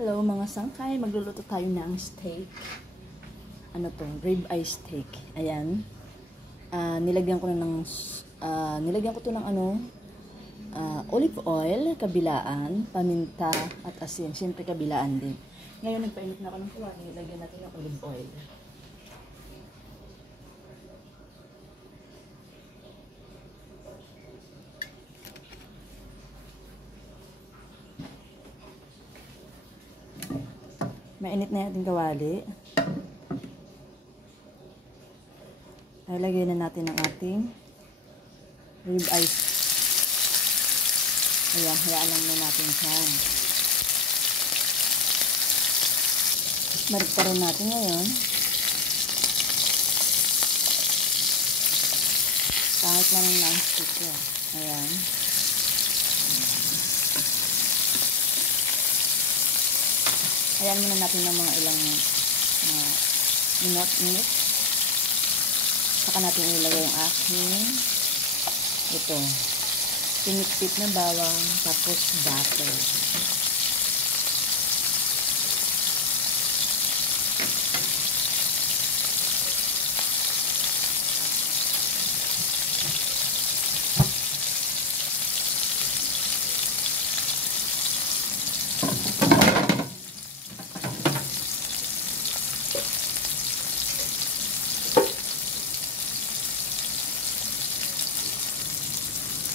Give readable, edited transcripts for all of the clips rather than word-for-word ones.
Hello mga sangkay, magluluto tayo ng steak. Ano to? Rib eye steak. Ayan. Nilagyan ko to ng olive oil, kabilaan, paminta at asin. Siyempre kabilaan din. Ngayon nagpainit na ako ng kuwan, nilagyan natin ng olive oil. Mainit na natin kawali. Lagyan na natin ang ating rib eye. Ayan, hayaan lang na natin siyan. Balik pa rin natin ngayon. Kahit lang ng non-stick ko. Ayan. Ayan muna natin ng mga ilang minute. Saka natin ilagay yung aking pinipit na bawang tapos butter.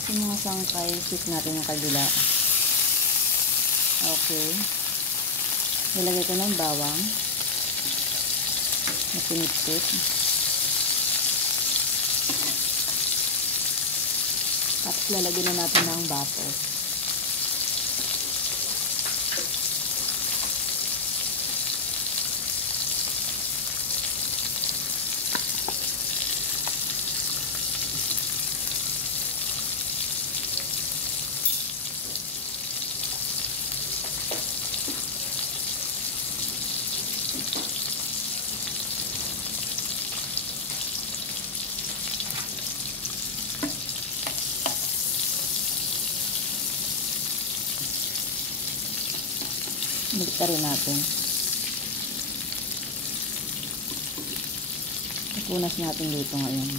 Yung mga sangkay, sit natin yung kabila. Okay. Nilagay ko ng bawang na pinipit. Tapos lalagyan na natin ng butter. Balik rin natin. Ipunas natin dito ngayon.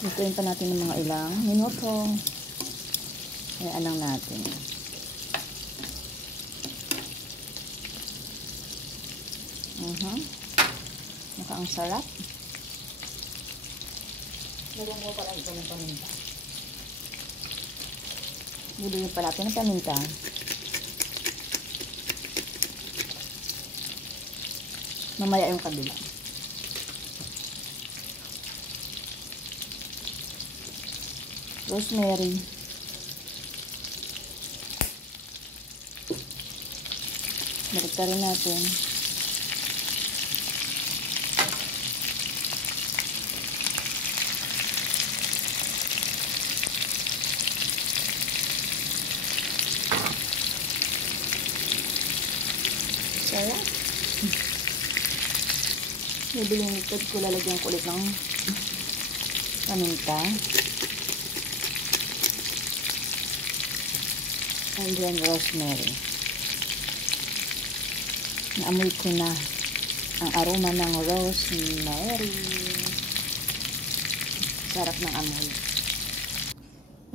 Lutuin pa natin ng mga ilang minuto. Hayaan lang natin. Mukhang sarap. Lagyan ko pala ito ng paminta. Bibigyan pa natin ng paminta. Mamaya yung kabila. Rosemary. Balik rin natin. Sarap. Bibiling itod ko, lalagyan ko ulit ng paminta. And then rosemary. Naamoy ko na ang aroma ng rosemary. Sarap ng amoy.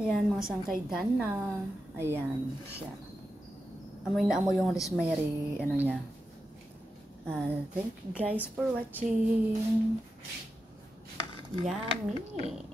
Ayan mga sangkay, done na. Ayan siya. Amoy na amoy yung rosemary, niya. Thank you guys for watching. Yummy!